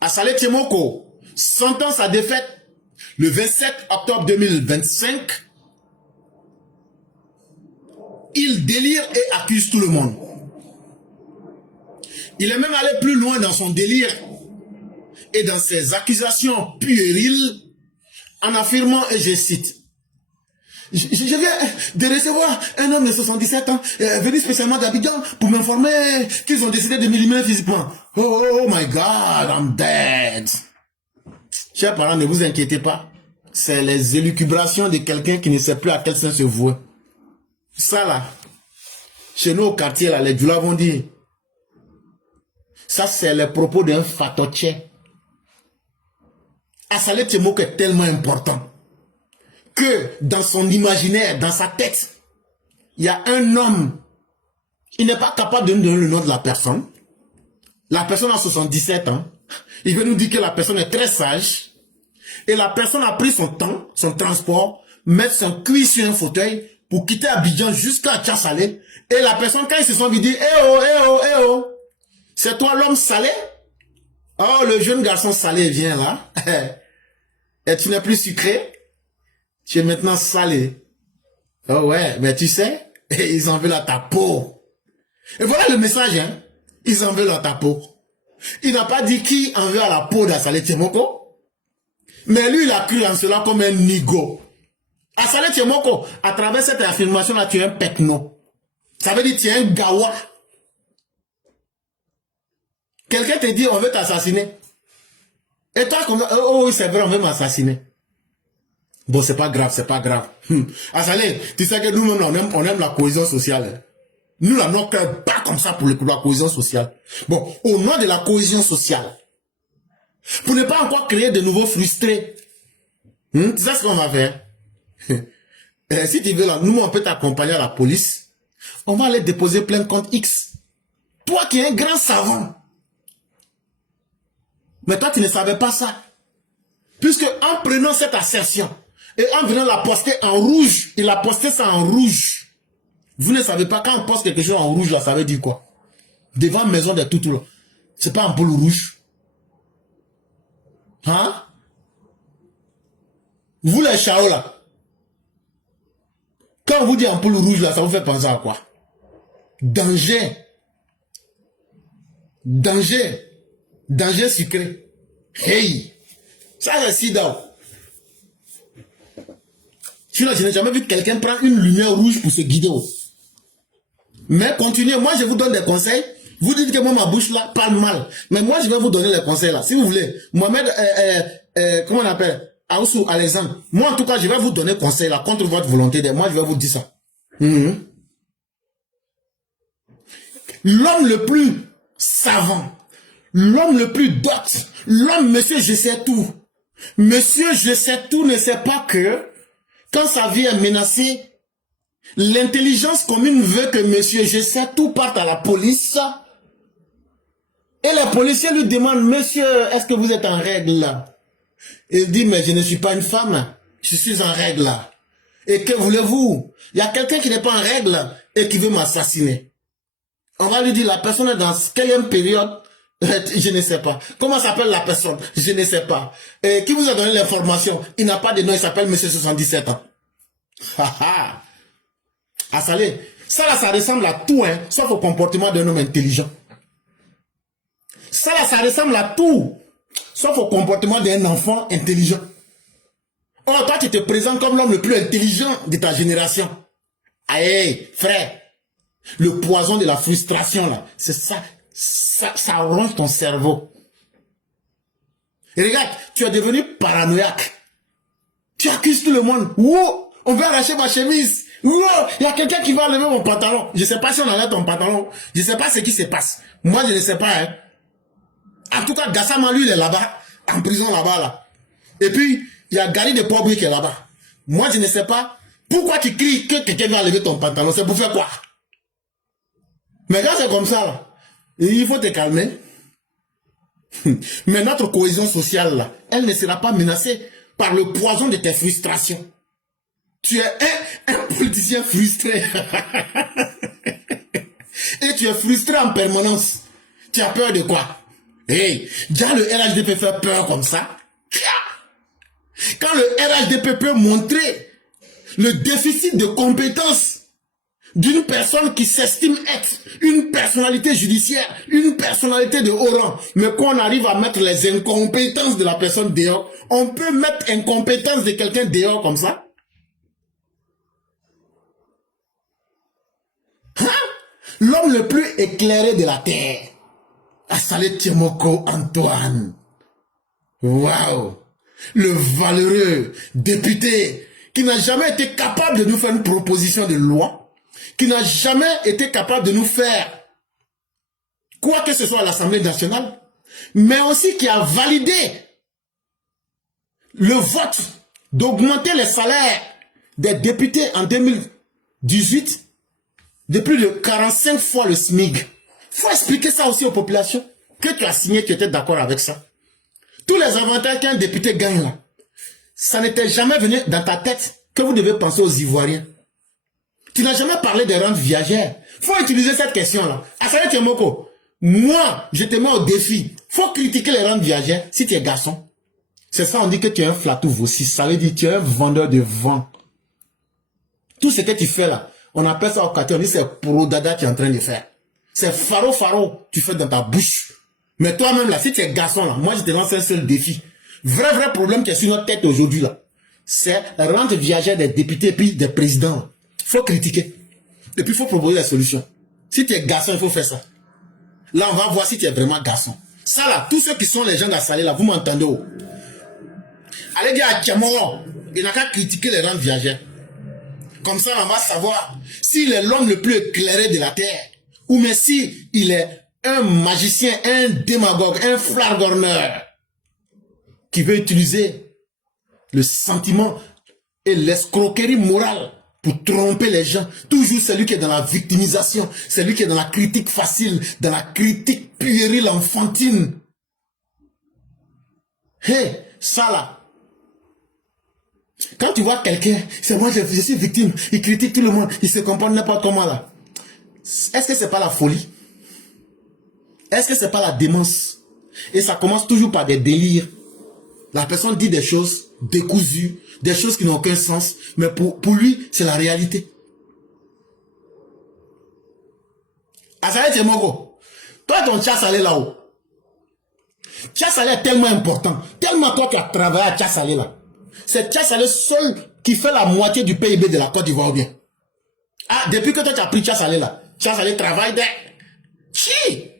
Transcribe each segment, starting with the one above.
Assalé Tiemoko sentant sa défaite le 27 octobre 2025. Il délire et accuse tout le monde. Il est même allé plus loin dans son délire et dans ses accusations puériles en affirmant, et je cite, je viens de recevoir un homme de 77 ans venu spécialement d'Abidjan pour m'informer qu'ils ont décidé de m'éliminer physiquement. Oh my God, I'm dead. Chers parents, ne vous inquiétez pas. C'est les élucubrations de quelqu'un qui ne sait plus à quel sens se vouer. Ça là, chez nous au quartier, là, les Djoula vont dire, ça c'est les propos d'un fatoche. Assalé Tiemoko est tellement important que dans son imaginaire, dans sa tête, il y a un homme. Il n'est pas capable de nous donner le nom de la personne. La personne a 77 ans. Il veut nous dire que la personne est très sage. Et la personne a pris son temps, son transport, mettre son cuir sur un fauteuil pour quitter Abidjan jusqu'à Tchassalé. Et la personne, quand ils se sont vus dire, eh oh, eh oh, eh oh, c'est toi l'homme salé? Oh, le jeune garçon salé vient là. Et tu n'es plus sucré? Tu es maintenant salé. Oh ouais, mais tu sais, ils en veulent à ta peau. Et voilà le message, hein. Ils en veulent à ta peau. Il n'a pas dit qui en veut à la peau d'Assalé Tiemoko. Mais lui, il a cru en cela comme un nigo. Assalé Tiemoko, à travers cette affirmation-là, tu es un pekno. Ça veut dire que tu es un gawa. Quelqu'un te dit, on veut t'assassiner. Et toi, oh oui, c'est vrai, on veut m'assassiner. Bon, c'est pas grave, c'est pas grave. Assalé, tu sais que nous-mêmes, on aime la cohésion sociale. Nous, là, notre cœur bat comme ça pour la cohésion sociale. Bon, au nom de la cohésion sociale, pour ne pas encore créer de nouveaux frustrés, tu sais ce qu'on va faire? Si tu veux, là, nous, on peut t'accompagner à la police. On va aller déposer plein de comptes X. Toi qui es un grand savant. Mais toi, tu ne savais pas ça. Puisque en prenant cette assertion et en venant la poster en rouge, il a posté ça en rouge. Vous ne savez pas, quand on poste quelque chose en rouge, là, ça veut dire quoi? Devant maison de Toutou, là. C'est pas en boule rouge. Hein? Vous les chaos, là. Quand on vous dit en boule rouge, là, ça vous fait penser à quoi? Danger. Danger. Danger sucré. Hey! Ça, c'est sida. Je n'ai jamais vu quelqu'un prendre une lumière rouge pour se guider. Mais continuez, moi je vous donne des conseils. Vous dites que moi ma bouche là parle mal. Mais moi je vais vous donner les conseils là. Si vous voulez, Mohamed, comment on appelle? Aoussou, Alexandre. Moi en tout cas, je vais vous donner conseils là contre votre volonté. Moi je vais vous dire ça. L'homme le plus savant, l'homme le plus dot, l'homme monsieur je sais tout. Monsieur je sais tout ne sait pas que quand sa vie est menacée, l'intelligence commune veut que monsieur je sais tout parte à la police. Et les policiers lui demandent, monsieur, est-ce que vous êtes en règle là? Il dit, mais je ne suis pas une femme, je suis en règle là. Et que voulez-vous? Il y a quelqu'un qui n'est pas en règle et qui veut m'assassiner. On va lui dire, la personne est dans quelle période? Je ne sais pas. Comment s'appelle la personne? Je ne sais pas. Et qui vous a donné l'information? Il n'a pas de nom, il s'appelle monsieur 77 ans. Haha. Assalé, ça là, ça ressemble à tout, hein, sauf au comportement d'un homme intelligent. Ça là, ça ressemble à tout, sauf au comportement d'un enfant intelligent. Oh, toi, tu te présentes comme l'homme le plus intelligent de ta génération. Aïe, frère, le poison de la frustration, là, c'est ça, ça ronge ton cerveau. Et regarde, tu es devenu paranoïaque. Tu accuses tout le monde. Wow, on veut arracher ma chemise. Wow, il y a quelqu'un qui va enlever mon pantalon. Je ne sais pas si on enlève ton pantalon. Je ne sais pas ce qui se passe. Moi, je ne sais pas, hein. En tout cas, Gassama, lui, il est là-bas, en prison là-bas, là. Et puis, il y a Gary de Pobri qui est là-bas. Moi, je ne sais pas. Pourquoi tu cries que quelqu'un va enlever ton pantalon? C'est pour faire quoi? Mais quand c'est comme ça, là, il faut te calmer. Mais notre cohésion sociale, là, elle ne sera pas menacée par le poison de tes frustrations. Tu es un politicien frustré. Et tu es frustré en permanence. Tu as peur de quoi? Hey, déjà le RHDP fait peur comme ça. Quand le RHDP peut montrer le déficit de compétences d'une personne qui s'estime être une personnalité judiciaire, une personnalité de haut rang, mais qu'on arrive à mettre les incompétences de la personne dehors, on peut mettre incompétence de quelqu'un dehors comme ça? Hein? L'homme le plus éclairé de la terre, Assalé Tiemoko Antoine. Waouh! Le valeureux député qui n'a jamais été capable de nous faire une proposition de loi, qui n'a jamais été capable de nous faire quoi que ce soit à l'Assemblée nationale, mais aussi qui a validé le vote d'augmenter les salaires des députés en 2018 de plus de 45 fois le SMIC. Il faut expliquer ça aussi aux populations. Que tu as signé, tu étais d'accord avec ça. Tous les avantages qu'un député gagne là, ça n'était jamais venu dans ta tête que vous devez penser aux Ivoiriens. Tu n'as jamais parlé des rentes viagères. Il faut utiliser cette question-là. Assalé Tiemoko, moi, je te mets au défi. Il faut critiquer les rentes viagères si tu es garçon. C'est ça, on dit que tu es un flatouve aussi. Ça veut dire que tu es un vendeur de vent. Tout ce que tu fais là, on appelle ça au quartier, on dit c'est pro-dada que tu es en train de faire. C'est faro tu fais dans ta bouche. Mais toi-même là, si tu es garçon là, moi je te lance un seul défi. Vrai problème qui est sur notre tête aujourd'hui là, c'est la rente viagère des députés puis des présidents. Il faut critiquer. Et puis il faut proposer des solutions. Si tu es garçon, il faut faire ça. Là, on va voir si tu es vraiment garçon. Ça là, tous ceux qui sont les gens d'Assalé là, vous m'entendez où? Allez dire à Tiemoko, il n'a qu'à critiquer les rentes viagères. Comme ça, on va savoir s'il est l'homme le plus éclairé de la terre, ou mais si il est un magicien, un démagogue, un flagorneur, qui veut utiliser le sentiment et l'escroquerie morale pour tromper les gens. Toujours celui qui est dans la victimisation, celui qui est dans la critique facile, dans la critique puérile, enfantine. Hé, ça là. Quand tu vois quelqu'un, c'est moi je suis victime, il critique tout le monde, il se comporte n'importe comment là. Est-ce que c'est pas la folie? Est-ce que c'est pas la démence? Et ça commence toujours par des délires. La personne dit des choses décousues, des choses qui n'ont aucun sens, mais pour lui, c'est la réalité. Assalé Tiemoko, toi ton Tchassalé là-haut. Tchassalé est tellement important, tellement toi tu as travaillé à Tchassalé là. C'est Tchassalé seul qui fait la moitié du PIB de la Côte d'Ivoire bien. Ah, depuis que toi tu as pris Tchassalé là, Tchassalé travaille des... Chi!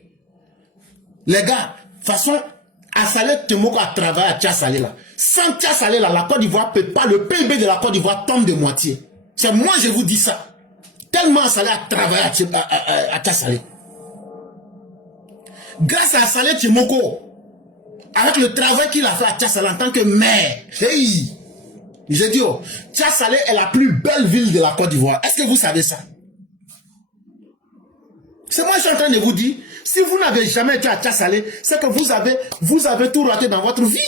Les gars, de toute façon, Assalé Tiemoko a travaillé à Tchassalé là. Sans Tchassalé là, la Côte d'Ivoire peut pas, le PIB de la Côte d'Ivoire tombe de moitié. C'est moi je vous dis ça. Tellement Assalé a travaillé à Tchassalé. Grâce à Assalé Tiemoko, avec le travail qu'il a fait à Tchassalé en tant que maire, hey, j'ai dit, oh, Tchassalé est la plus belle ville de la Côte d'Ivoire. Est-ce que vous savez ça? C'est moi je suis en train de vous dire, si vous n'avez jamais été à Tchassalé, c'est que vous avez tout raté dans votre vie.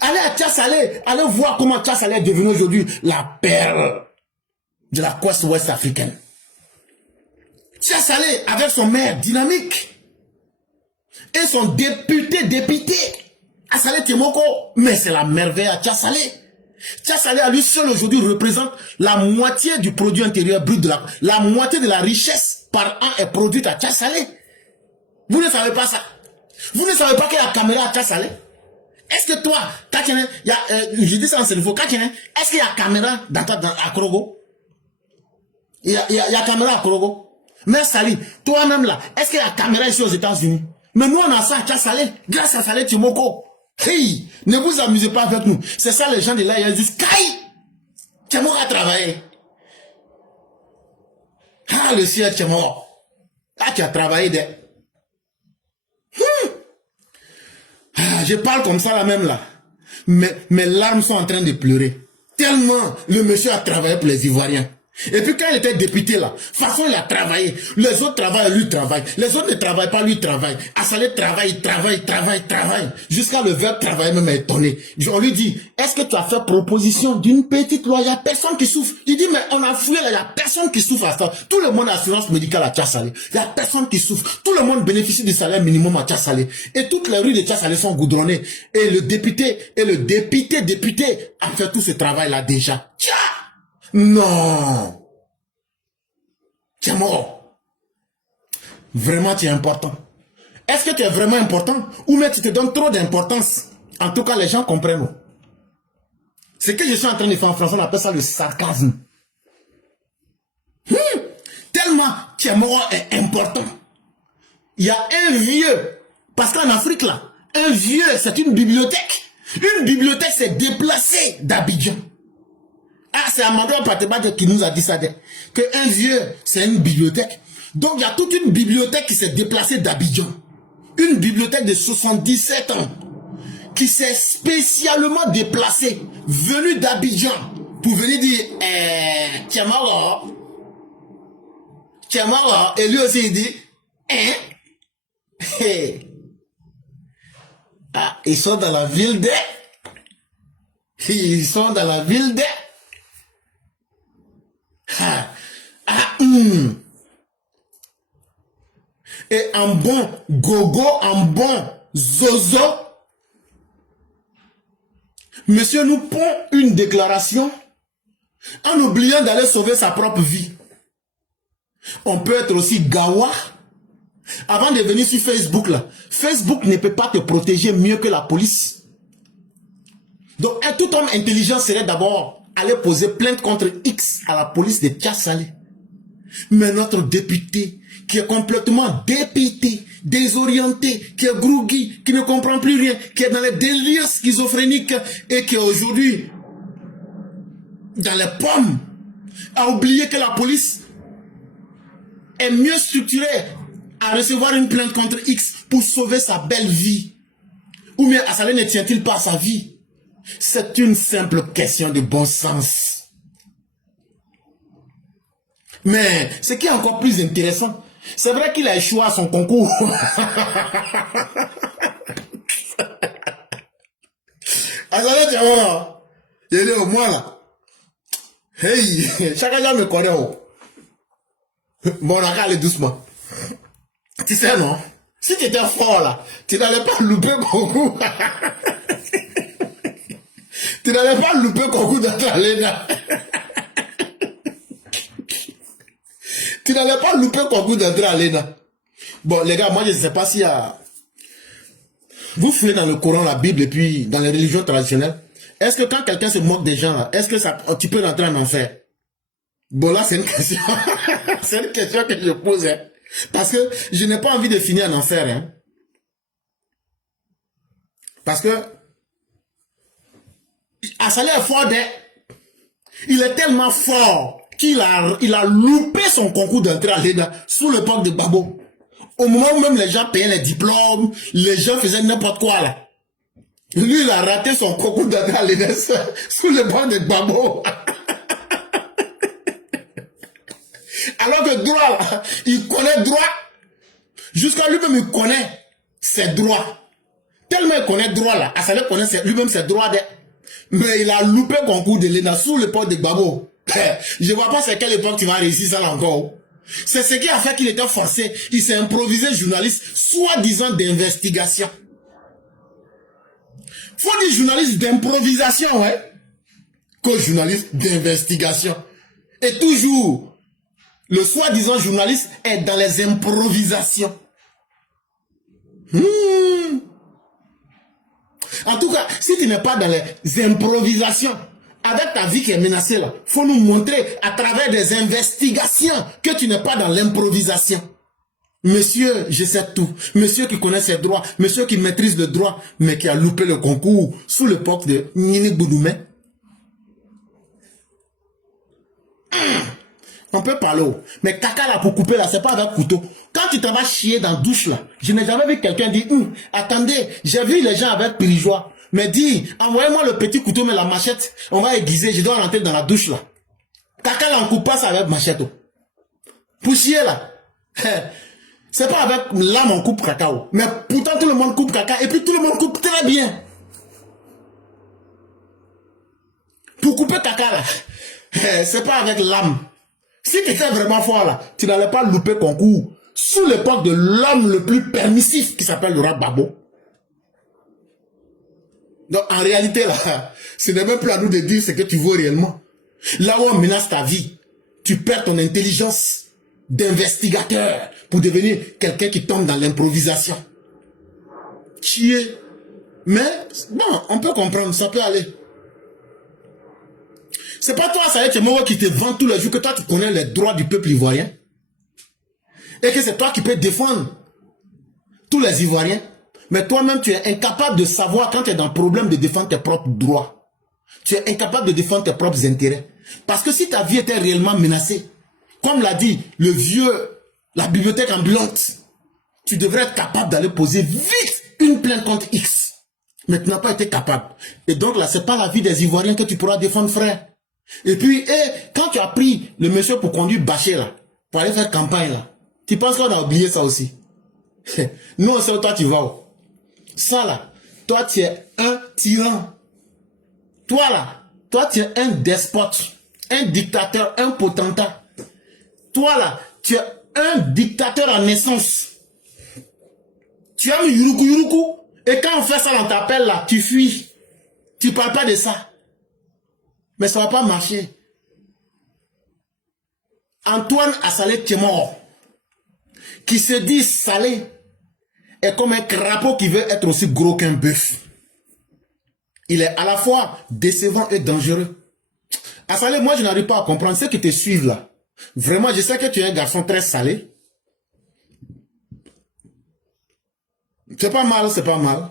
Allez à Tchassalé, allez voir comment Tchassalé est devenu aujourd'hui la perle de la côte ouest africaine. Tchassalé avec son maire dynamique et son député, Assalé Tiemoko, mais c'est la merveille à Tchassalé. Tchassalé à lui seul aujourd'hui représente la moitié du produit intérieur brut de la moitié de la richesse par an est produite à Tchassalé. Vous ne savez pas ça. Vous ne savez pas qu'il y a la caméra à Tchassalé. Est-ce que toi, je dis ça en cerveau, est-ce qu'il y a caméra à Krogo? Il y a caméra à Krogo. Mais Sali, toi-même là, est-ce qu'il y a caméra ici aux États-Unis? Mais nous on a ça à Tchassalé, grâce à Assalé Tiemoko. Hey, ne vous amusez pas avec nous. C'est ça les gens de là, ils disent, Kai, Tiemoko a travaillé. Ah, le ciel Tiemoko. Ah, tu as travaillé de... Ah, je parle comme ça là même là. Mes larmes sont en train de pleurer. Tellement le monsieur a travaillé pour les Ivoiriens. Et puis quand il était député là, de toute façon il a travaillé. Les autres travaillent, lui travaille. Les autres ne travaillent pas, lui travaille. Assalé travaille. Jusqu'à le verbe travailler même est étonné. On lui dit, est-ce que tu as fait proposition d'une petite loi? Il n'y a personne qui souffre. Il dit, mais on a fouillé là, il n'y a personne qui souffre à ça. Tout le monde a assurance médicale à Tchassalé. Il n'y a personne qui souffre. Tout le monde bénéficie du salaire minimum à Tchassalé. Et toutes les rues de Tchassalé sont goudronnées. Et le député a fait tout ce travail là déjà. Tchao! Non. Tu es mort. Vraiment, tu es important. Est-ce que tu es vraiment important? Ou mais tu te donnes trop d'importance? En tout cas, les gens comprennent. Ce que je suis en train de faire en français, on appelle ça le sarcasme. Tellement tu es mort est important. Il y a un vieux, parce qu'en Afrique, là, un vieux, c'est une bibliothèque. Une bibliothèque s'est déplacée d'Abidjan. Ah, c'est Amadou Pateba qui nous a dit ça, qu'un vieux, c'est une bibliothèque. Donc, il y a toute une bibliothèque qui s'est déplacée d'Abidjan. Une bibliothèque de 77 ans qui s'est spécialement déplacée, venue d'Abidjan, pour venir dire, tiens, mort. Et lui aussi, il dit, Ah, ils sont dans la ville de... Et en bon gogo, en bon zozo, monsieur nous pond une déclaration en oubliant d'aller sauver sa propre vie. On peut être aussi gawa. Avant de venir sur Facebook, là, Facebook ne peut pas te protéger mieux que la police. Donc, tout homme intelligent serait d'abord aller poser plainte contre X à la police de Tchassalé. Mais notre député, qui est complètement dépité, désorienté, qui est groggy, qui ne comprend plus rien, qui est dans les délires schizophréniques et qui est aujourd'hui dans les pommes, a oublié que la police est mieux structurée à recevoir une plainte contre X pour sauver sa belle vie. Ou bien Assalé ne tient-il pas à sa vie? C'est une simple question de bon sens. Mais ce qui est encore plus intéressant, c'est vrai qu'il a échoué à son concours. Assalé, tu vois, il est au moins là. Hey, chacun me connaît. Bon, on va aller doucement. Tu sais, non? Si tu étais fort là, tu n'allais pas louper le concours. Tu n'allais pas louper le concours d'entrée à l'ENA. Tu n'allais pas louper le concours d'entrée à l'ENA. Bon, les gars, moi, je ne sais pas s'il y a... Vous fouillez dans le Coran, la Bible, et puis dans les religions traditionnelles. Est-ce que quand quelqu'un se moque des gens, là, est-ce que ça, tu peux rentrer en enfer? Bon, là, c'est une question. C'est une question que je pose. Hein. Parce que je n'ai pas envie de finir en enfer. Hein. Parce que Assalé est fort. Il est tellement fort qu'il a loupé son concours d'entrée à l'ENA sous l'époque de Babo. Au moment où même les gens payaient les diplômes, les gens faisaient n'importe quoi là. Lui, il a raté son concours d'entrée à l'ENA sous l'époque de Babo. Alors que droit, là, il connaît droit. Jusqu'à lui-même, il connaît ses droits. Tellement il connaît droit là. Assalé connaît lui-même ses droits. Mais il a loupé le concours de l'ENA sous l'époque de Babo. Je ne vois pas c'est quelle époque tu vas réussir ça là encore. C'est ce qui a fait qu'il était forcé. Il s'est improvisé journaliste, soi-disant d'investigation. Faut dire journaliste d'improvisation, ouais. Que journaliste d'investigation. Et toujours, le soi-disant journaliste est dans les improvisations. En tout cas, si tu n'es pas dans les improvisations, avec ta vie qui est menacée là, faut nous montrer à travers des investigations que tu n'es pas dans l'improvisation. Monsieur, je sais tout. Monsieur qui connaît ses droits, monsieur qui maîtrise le droit, mais qui a loupé le concours sous l'époque de Nini Boudoumé. On peut parler, mais caca là pour couper là, c'est pas avec couteau. Quand tu t'en vas chier dans la douche là, je n'ai jamais vu quelqu'un dire, attendez, j'ai vu les gens avec périgeois, mais dis, envoyez-moi le petit couteau mais la machette, on va aiguiser, je dois rentrer dans la douche là. Caca là, on coupe pas ça avec machette. Pour chier là. C'est pas avec lame on coupe cacao. Mais pourtant tout le monde coupe caca et puis tout le monde coupe très bien. Pour couper caca là, c'est pas avec lame. Si tu étais vraiment fort là, tu n'allais pas louper concours sous l'époque de l'homme le plus permissif qui s'appelle le roi Babo. Donc en réalité là, ce n'est même plus à nous de dire ce que tu veux réellement. Là où on menace ta vie, tu perds ton intelligence d'investigateur pour devenir quelqu'un qui tombe dans l'improvisation. Chier. Mais bon, on peut comprendre, ça peut aller. C'est pas toi, ça y est, moi qui te vend tous les jours que toi tu connais les droits du peuple ivoirien. Et que c'est toi qui peux défendre tous les Ivoiriens. Mais toi-même, tu es incapable de savoir quand tu es dans le problème de défendre tes propres droits. Tu es incapable de défendre tes propres intérêts. Parce que si ta vie était réellement menacée, comme l'a dit le vieux, la bibliothèque ambulante, tu devrais être capable d'aller poser vite une plainte contre X. Mais tu n'as pas été capable. Et donc là, c'est pas la vie des Ivoiriens que tu pourras défendre, frère. Et puis, quand tu as pris le monsieur pour conduire Bâché là, pour aller faire campagne là, tu penses qu'on a oublié ça aussi? Nous, on sait où toi tu vas. Ça là, toi tu es un tyran. Toi là, toi tu es un despote, un dictateur, un potentat. Toi là, tu es un dictateur en naissance. Tu aimes Yuruku Yuruku. Et quand on fait ça dans ta pelle là, tu fuis. Tu parles pas de ça. Mais ça va pas marcher. Antoine Assalé Tchémor, qui se dit salé, est comme un crapaud qui veut être aussi gros qu'un bœuf. Il est à la fois décevant et dangereux. Assalé, moi je n'arrive pas à comprendre ceux qui te suivent là. Vraiment, je sais que tu es un garçon très salé. C'est pas mal, c'est pas mal.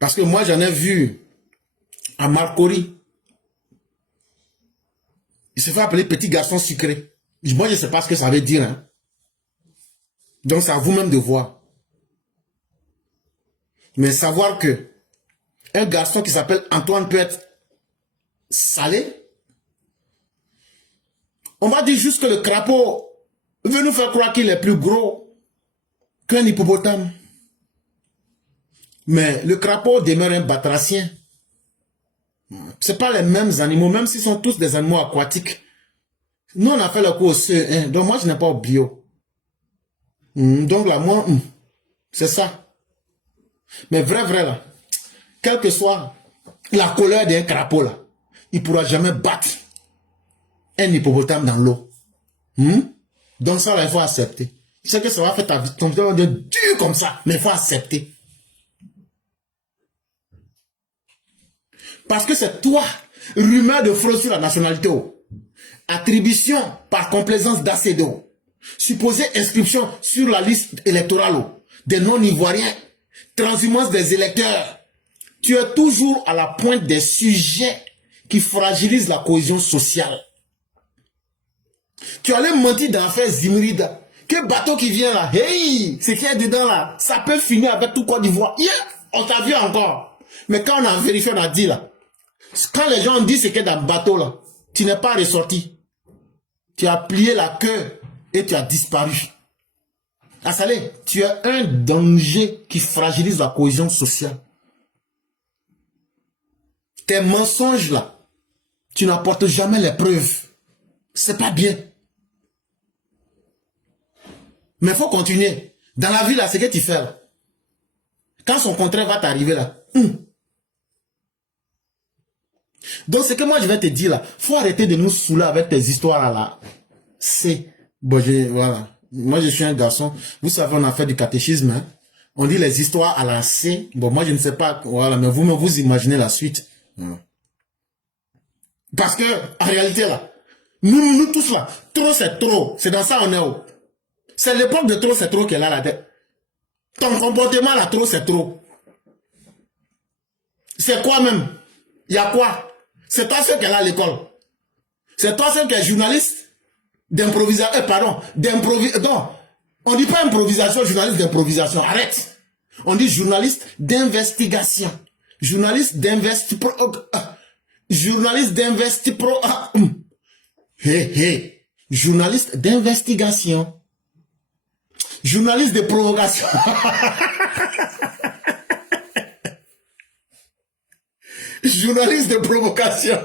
Parce que moi j'en ai vu à Marcory. Il se fait appeler petit garçon sucré. Moi je ne sais pas ce que ça veut dire. Hein. Donc c'est à vous-même de voir. Mais savoir que un garçon qui s'appelle Antoine peut être salé. On va dire juste que le crapaud veut nous faire croire qu'il est plus gros qu'un hippopotame. Mais le crapaud demeure un batracien. Ce n'est pas les mêmes animaux, même s'ils sont tous des animaux aquatiques. Nous, on a fait le cours au CE1, donc moi, je n'ai pas au bio. Donc là, moi, c'est ça. Mais vrai là, quelle que soit la couleur d'un crapaud là, il ne pourra jamais battre un hippopotame dans l'eau. Donc ça là, il faut accepter. Je sais que ça va faire ta vie, ton vie va devenir dur comme ça, mais il faut accepter. Parce que c'est toi, rumeur de fraude sur la nationalité, attribution par complaisance d'ACEDO, supposée inscription sur la liste électorale des non-ivoiriens, transhumance des électeurs. Tu es toujours à la pointe des sujets qui fragilisent la cohésion sociale. Tu allais mentir dans l'affaire Zimrida. Quel bateau qui vient là, hey, c'est qui est dedans là, ça peut finir avec tout Côte d'Ivoire. Yeah, on t'a vu encore. Mais quand on a vérifié, on a dit là, quand les gens disent ce qu'il y a dans le bateau là, tu n'es pas ressorti. Tu as plié la queue et tu as disparu. Assalé, tu es un danger qui fragilise la cohésion sociale. Tes mensonges là, tu n'apportes jamais les preuves. C'est pas bien. Mais il faut continuer. Dans la vie là, c'est ce que tu fais là. Quand son contraire va t'arriver là, donc ce que moi je vais te dire là, faut arrêter de nous saouler avec tes histoires là. C'est bon, voilà. Moi je suis un garçon. Vous savez, on a fait du catéchisme. Hein? On dit les histoires à la C. Bon, moi je ne sais pas. Voilà, mais vous imaginez la suite. Voilà. Parce que en réalité là, nous tous là, trop c'est trop. C'est dans ça on est où. C'est l'époque de trop c'est trop qu'elle a la tête. Ton comportement là, trop c'est trop. C'est quoi même? Il y a quoi? C'est toi seul qui est là à l'école. C'est toi seul qui est journaliste d'improvisation. Pardon, non, on dit pas improvisation, journaliste d'improvisation. Arrête. On dit journaliste d'investigation. Journaliste d'investi pro. Journaliste d'investigation. Journaliste de provocation. Journaliste de provocation.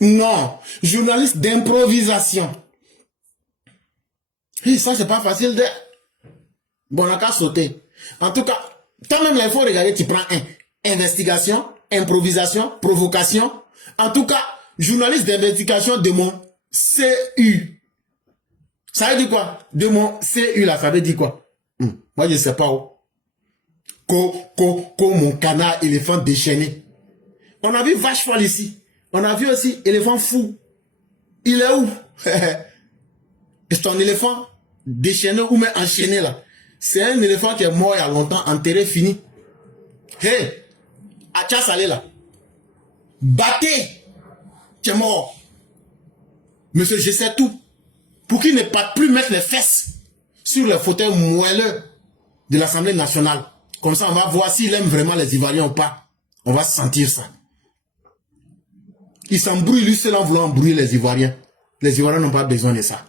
Non, journaliste d'improvisation. Et ça, c'est pas facile de... Bon, on a qu'à sauter. En tout cas, toi-même, il faut regarder, tu prends investigation, improvisation, provocation. En tout cas, journaliste d'investigation de mon CU. Ça veut dire quoi? De mon CU, là, ça veut dire quoi? Moi, je ne sais pas où. Mon canard éléphant déchaîné. On a vu vache folle ici. On a vu aussi éléphant fou. Il est où? C'est ton éléphant déchaîné ou même enchaîné là. C'est un éléphant qui est mort il y a longtemps, enterré, fini. Hey, Acha Salé là. Battez, tu es mort. Monsieur, je sais tout. Pour qu'il ne pas plus mettre les fesses sur le fauteuil moelleux de l'Assemblée nationale. Comme ça, on va voir s'il aime vraiment les Ivoiriens ou pas. On va sentir ça. Il s'embrouille lui seul en voulant embrouiller les Ivoiriens. Les Ivoiriens n'ont pas besoin de ça.